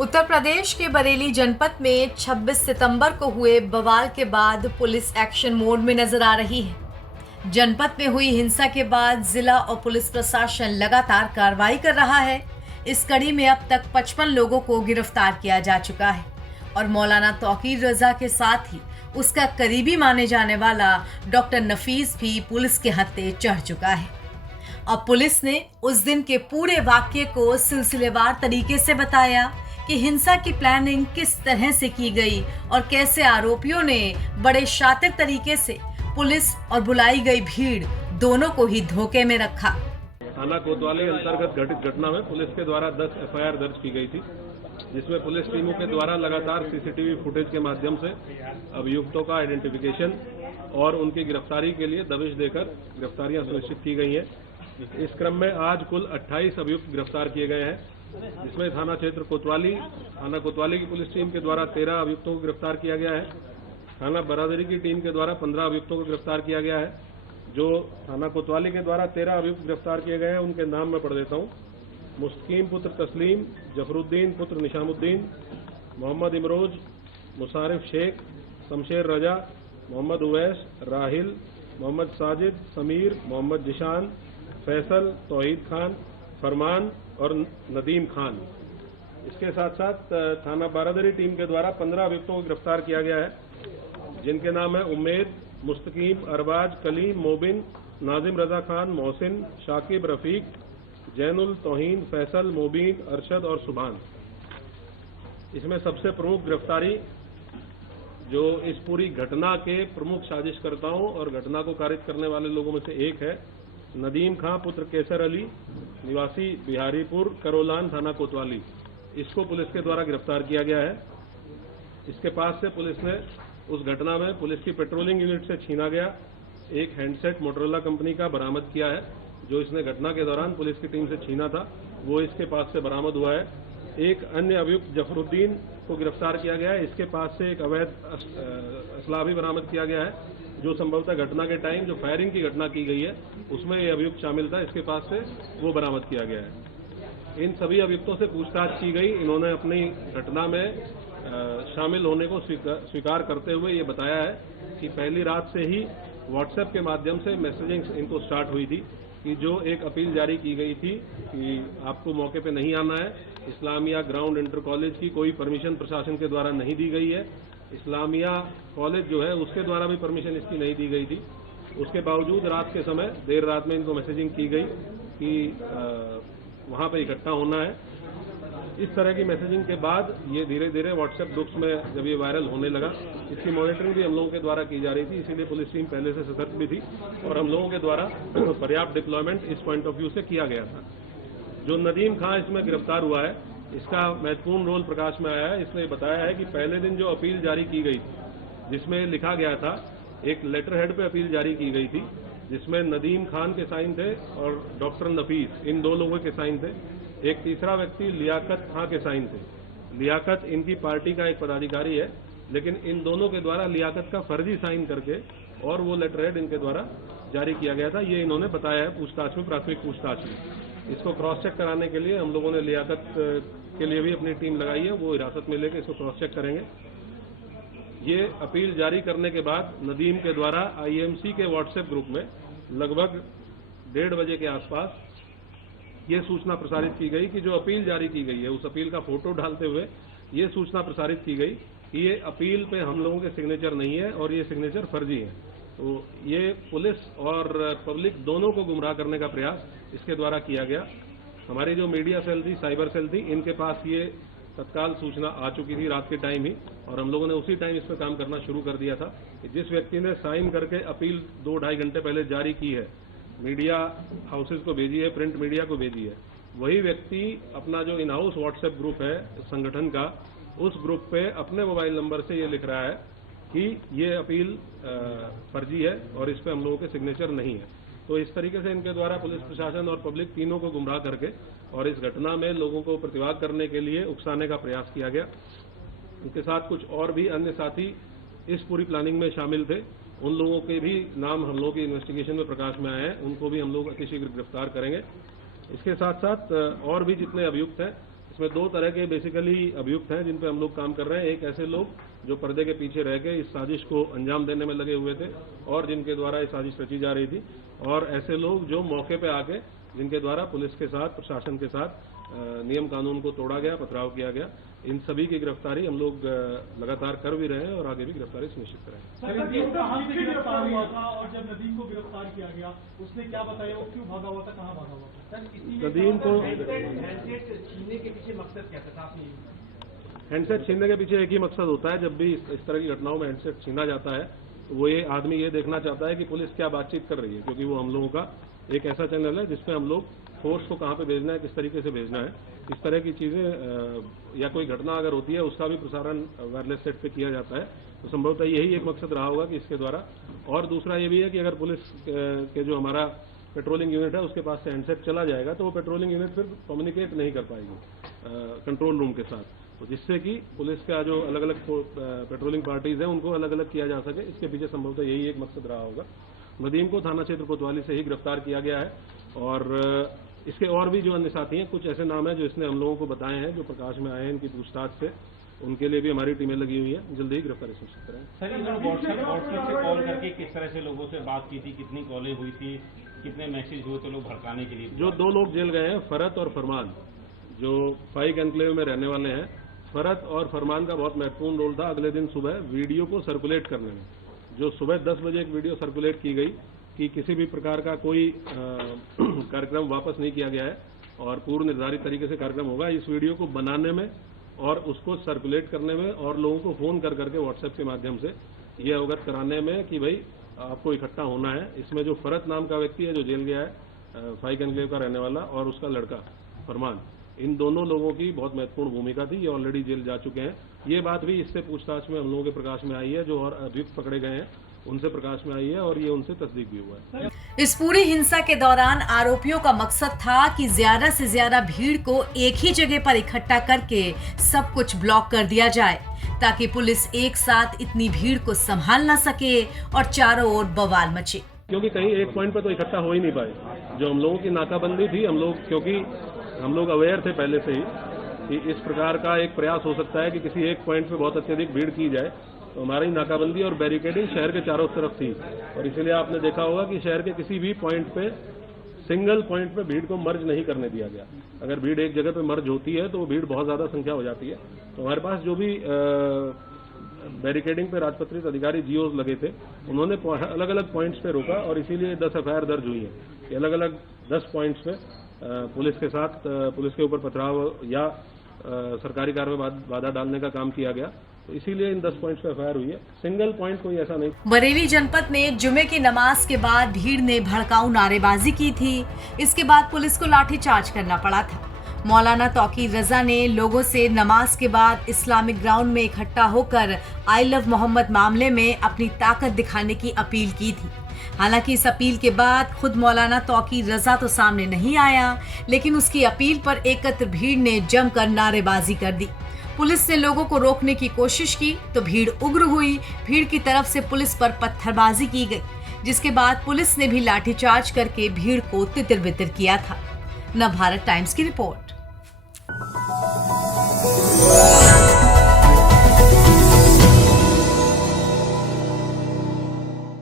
उत्तर प्रदेश के बरेली जनपद में 26 सितंबर को हुए बवाल के बाद पुलिस एक्शन मोड में नजर आ रही है। जनपद में हुई हिंसा के बाद जिला और पुलिस प्रशासन लगातार कार्रवाई कर रहा है। इस कड़ी में अब तक 55 लोगों को गिरफ्तार किया जा चुका है और मौलाना तौकीर रजा के साथ ही उसका करीबी माने जाने वाला डॉक्टर नफीस भी पुलिस के हत्थे चढ़ चुका है। अब पुलिस ने उस दिन के पूरे वाक्य को सिलसिलेवार तरीके से बताया कि हिंसा की प्लानिंग किस तरह से की गई और कैसे आरोपियों ने बड़े शातिर तरीके से पुलिस और बुलाई गई भीड़ दोनों को ही धोखे में रखा। थाना कोतवाली अंतर्गत घटित घटना में पुलिस के द्वारा 10 एफआईआर दर्ज की गई थी, जिसमें पुलिस टीमों के द्वारा लगातार सीसीटीवी फुटेज के माध्यम से अभियुक्तों का आइडेंटिफिकेशन और उनकी गिरफ्तारी के लिए दबिश देकर गिरफ्तारियां सुनिश्चित की गई हैं। इस क्रम में आज कुल 28 अभियुक्त गिरफ्तार किए गए हैं, जिसमें थाना क्षेत्र कोतवाली की पुलिस टीम के द्वारा 13 अभियुक्तों को गिरफ्तार किया गया है। थाना बरादरी की टीम के द्वारा 15 अभियुक्तों को गिरफ्तार किया गया है। जो थाना कोतवाली के द्वारा 13 अभियुक्त गिरफ्तार किए गए हैं उनके नाम मैं पढ़ देता हूँ। मुस्तकीम पुत्र तस्लीम, जफरुद्दीन पुत्र निशामुद्दीन, मोहम्मद इमरोज, मुसारिफ शेख, शमशेर रजा, मोहम्मद उवैस, राहिल, मोहम्मद साजिद, समीर, मोहम्मद जिशान, फैसल, तौहीद खान, फरमान और नदीम खान। इसके साथ साथ थाना बारादरी टीम के द्वारा 15 अभियुक्तों को गिरफ्तार किया गया है, जिनके नाम है उम्मेद, मुस्तकीम, अरबाज, कलीम, मोबिन, नाजिम रजा खान, मोहसिन, शाकिब, रफीक, जैनुल, तौहीन, फैसल, मोबीन, अरशद और सुभान। इसमें सबसे प्रमुख गिरफ्तारी जो इस पूरी घटना के प्रमुख साजिशकर्ताओं और घटना को कारित करने वाले लोगों में से एक है नदीम खां पुत्र केसर अली, निवासी बिहारीपुर, करोलान, थाना कोतवाली। इसको पुलिस के द्वारा गिरफ्तार किया गया है। इसके पास से पुलिस ने उस घटना में पुलिस की पेट्रोलिंग यूनिट से छीना गया एक हैंडसेट मोटरोला कंपनी का बरामद किया है, जो इसने घटना के दौरान पुलिस की टीम से छीना था, वो इसके पास से बरामद हुआ है। एक अन्य अभियुक्त जफरुद्दीन को गिरफ्तार किया गया है। इसके पास से एक अवैध असला भी बरामद किया गया है, जो संभवतः घटना के टाइम जो फायरिंग की घटना की गई है उसमें ये अभियुक्त शामिल था। इसके पास से वो बरामद किया गया है। इन सभी अभियुक्तों से पूछताछ की गई। इन्होंने अपनी घटना में शामिल होने को स्वीकार करते हुए ये बताया है कि पहली रात से ही व्हाट्सएप के माध्यम से मैसेजिंग इनको स्टार्ट हुई थी कि जो एक अपील जारी की गई थी कि आपको मौके पे नहीं आना है। इस्लामिया ग्राउंड इंटर कॉलेज की कोई परमिशन प्रशासन के द्वारा नहीं दी गई है। इस्लामिया कॉलेज जो है उसके द्वारा भी परमिशन इसकी नहीं दी गई थी। उसके बावजूद रात के समय देर रात में इनको मैसेजिंग की गई कि वहाँ पर इकट्ठा होना है। इस तरह की मैसेजिंग के बाद ये धीरे धीरे व्हाट्सएप ग्रुप्स में जब ये वायरल होने लगा, इसकी मॉनिटरिंग भी हम लोगों के द्वारा की जा रही थी। इसीलिए पुलिस टीम पहले से सतर्क भी थी और हम लोगों के द्वारा पर्याप्त डिप्लॉयमेंट इस पॉइंट ऑफ व्यू से किया गया था। जो नदीम खां इसमें गिरफ्तार हुआ है, इसका महत्वपूर्ण रोल प्रकाश में आया है। इसने बताया है कि पहले दिन जो अपील जारी की गई थी, जिसमें लिखा गया था, एक लेटर हेड पे अपील जारी की गई थी, जिसमें नदीम खान के साइन थे और डॉक्टर नफीस, इन दो लोगों के साइन थे। एक तीसरा व्यक्ति लियाकत खां के साइन थे। लियाकत इनकी पार्टी का एक पदाधिकारी है, लेकिन इन दोनों के द्वारा लियाकत का फर्जी साइन करके और वो लेटर हेड इनके द्वारा जारी किया गया था। ये इन्होंने बताया है पूछताछ में, प्राथमिक पूछताछ में। इसको क्रॉस चेक कराने के लिए हम लोगों ने लियाकत के लिए भी अपनी टीम लगाई है, वो हिरासत में लेकर इसको क्रॉस चेक करेंगे। ये अपील जारी करने के बाद नदीम के द्वारा आईएमसी के व्हाट्सएप ग्रुप में लगभग 1:30 बजे के आसपास ये सूचना प्रसारित की गई कि जो अपील जारी की गई है उस अपील का फोटो डालते हुए ये सूचना प्रसारित की गई कि ये अपील पे हम लोगों के सिग्नेचर नहीं है और ये सिग्नेचर फर्जी है। तो ये पुलिस और पब्लिक दोनों को गुमराह करने का प्रयास इसके द्वारा किया गया। हमारी जो मीडिया सेल थी, साइबर सेल थी, इनके पास ये तत्काल सूचना आ चुकी थी रात के टाइम ही, और हम लोगों ने उसी टाइम इस पर काम करना शुरू कर दिया था कि जिस व्यक्ति ने साइन करके अपील 2-2.5 घंटे पहले जारी की है, मीडिया हाउसेज को भेजी है, प्रिंट मीडिया को भेजी है, वही व्यक्ति अपना जो इन हाउस व्हाट्सएप ग्रुप है संगठन का, उस ग्रुप पे अपने मोबाइल नंबर से ये लिख रहा है कि ये अपील फर्जी है और इस पे हम लोगों के सिग्नेचर नहीं है। तो इस तरीके से इनके द्वारा पुलिस प्रशासन और पब्लिक तीनों को गुमराह करके और इस घटना में लोगों को प्रतिवाद करने के लिए उकसाने का प्रयास किया गया। उनके साथ कुछ और भी अन्य साथी इस पूरी प्लानिंग में शामिल थे। उन लोगों के भी नाम हम लोगों की इन्वेस्टिगेशन में प्रकाश में आए हैं, उनको भी हम लोग अतिशीघ्र गिरफ्तार करेंगे। इसके साथ साथ और भी जितने अभियुक्त हैं इसमें दो तरह के बेसिकली अभियुक्त हैं जिन पे हम लोग काम कर रहे हैं। एक ऐसे लोग जो पर्दे के पीछे रह के इस साजिश को अंजाम देने में लगे हुए थे और जिनके द्वारा ये साजिश रची जा रही थी, और ऐसे लोग जो मौके पे आके जिनके द्वारा पुलिस के साथ, प्रशासन के साथ नियम कानून को तोड़ा गया, पथराव किया गया। इन सभी की गिरफ्तारी हम लोग लगातार कर भी रहे हैं और आगे भी गिरफ्तारी सुनिश्चित करेंगे। गिरफ्तार हुआ था और जब नदीम को गिरफ्तार किया गया उसने क्या बताया, वो क्यों भागा हुआ था, कहाँ भागा हुआ था? नदीम को छीनने के पीछे मकसद क्या था? हैंडसेट छीनने के पीछे एक ही मकसद होता है। जब भी इस तरह की घटनाओं में हैंडसेट छीना जाता है तो वो ये आदमी ये देखना चाहता है कि पुलिस क्या बातचीत कर रही है, क्योंकि वो हम लोगों का एक ऐसा चैनल है जिसपे हम लोग फोर्स को कहाँ पे भेजना है, किस तरीके से भेजना है, इस तरह की चीजें या कोई घटना अगर होती है उसका भी प्रसारण वायरलेस सेट पे किया जाता है। तो संभवतः यही एक मकसद रहा होगा कि इसके द्वारा। और दूसरा ये भी है कि अगर पुलिस के जो हमारा पेट्रोलिंग यूनिट है उसके पास से हैंडसेट चला जाएगा तो वो पेट्रोलिंग यूनिट फिर कम्युनिकेट नहीं कर पाएगी कंट्रोल रूम के साथ, तो जिससे कि पुलिस का जो अलग अलग पेट्रोलिंग पार्टीज हैं उनको अलग अलग किया जा सके। इसके पीछे संभवतः यही एक मकसद रहा होगा। नदीम को थाना क्षेत्र कोतवाली से ही गिरफ्तार किया गया है और इसके और भी जो अन्य साथी हैं, कुछ ऐसे नाम हैं जो इसने हम लोगों को बताए हैं, जो प्रकाश में आए हैं इनकी पूछताछ से, उनके लिए भी हमारी टीमें लगी हुई हैं। जल्दी ही गिरफ्तारी सुनिश्चित करेंगे। सर, इन्होंने व्हाट्सएप से कॉल करके किस तरह से लोगों से बात की थी, कितनी कॉलें हुई थी, कितने मैसेज हुए थे लोग भड़काने के लिए? जो दो लोग जेल गए हैं, फरत और फरमान, जो फाइक एनक्लेव में रहने वाले हैं, फरत और फरमान का बहुत महत्वपूर्ण रोल था अगले दिन सुबह वीडियो को सर्कुलेट करने में। जो सुबह 10 बजे एक वीडियो सर्कुलेट की गई कि किसी भी प्रकार का कोई कार्यक्रम वापस नहीं किया गया है और पूर्व निर्धारित तरीके से कार्यक्रम होगा, इस वीडियो को बनाने में और उसको सर्कुलेट करने में और लोगों को फोन कर करके व्हाट्सएप के माध्यम से ये अवगत कराने में कि भाई आपको इकट्ठा होना है। इसमें जो फरत नाम का व्यक्ति है जो जेल गया है, फाइक एनक्लेव का रहने वाला, और उसका लड़का फरमान, इन दोनों लोगों की बहुत महत्वपूर्ण भूमिका थी। ये ऑलरेडी जेल जा चुके हैं। ये बात भी इससे पूछताछ में हम लोगों के प्रकाश में आई है, जो और अभियुक्त पकड़े गए हैं उनसे प्रकाश में आई है और ये उनसे तस्दीक भी हुआ है। इस पूरी हिंसा के दौरान आरोपियों का मकसद था कि ज्यादा से ज्यादा भीड़ को एक ही जगह पर इकट्ठा करके सब कुछ ब्लॉक कर दिया जाए, ताकि पुलिस एक साथ इतनी भीड़ को संभाल ना सके और चारों ओर बवाल मचे। क्योंकि कहीं एक पॉइंट पे तो इकट्ठा हो ही नहीं पाए। जो हम लोगों की नाकाबंदी थी, हम लोग क्योंकि हम लोग अवेयर थे पहले से ही कि इस प्रकार का एक प्रयास हो सकता है कि किसी एक पॉइंट पे बहुत अत्यधिक भीड़ की जाए, तो हमारी नाकाबंदी और बैरिकेडिंग शहर के चारों तरफ थी। और इसीलिए आपने देखा होगा कि शहर के किसी भी पॉइंट पे, सिंगल पॉइंट पे भीड़ को मर्ज नहीं करने दिया गया। अगर भीड़ एक जगह पे मर्ज होती है तो वो भीड़ बहुत ज्यादा संख्या हो जाती है। तो हमारे पास जो भी बैरिकेडिंग पे राजपत्रित अधिकारी जीओज लगे थे, उन्होंने अलग अलग पॉइंट्स पे रोका और इसीलिए 10 एफआईआर दर्ज हुई है। ये अलग अलग 10 पॉइंट्स पे पुलिस के साथ पुलिस के ऊपर पथराव या सरकारी कार्य में बाधा डालने का काम किया गया, तो इसीलिए इन 10 पॉइंट्स पे एफआईआर हुई है। सिंगल पॉइंट कोई ऐसा नहीं। बरेली जनपद में जुमे की नमाज के बाद भीड़ ने भड़काऊ नारेबाजी की थी। इसके बाद पुलिस को लाठीचार्ज करना पड़ा था। मौलाना तौकीर रजा ने लोगों से नमाज के बाद इस्लामिक ग्राउंड में इकट्ठा होकर आई लव मोहम्मद मामले में अपनी ताकत दिखाने की अपील की थी। हालांकि इस अपील के बाद खुद मौलाना तौकीर रजा तो सामने नहीं आया, लेकिन उसकी अपील पर एकत्र भीड़ ने जमकर नारेबाजी कर दी। पुलिस ने लोगों को रोकने की कोशिश की तो भीड़ उग्र हुई। भीड़ की तरफ से पुलिस पर पत्थरबाजी की गई, जिसके बाद पुलिस ने भी लाठीचार्ज करके भीड़ को तितर-बितर किया था। नवभारत टाइम्स की रिपोर्ट।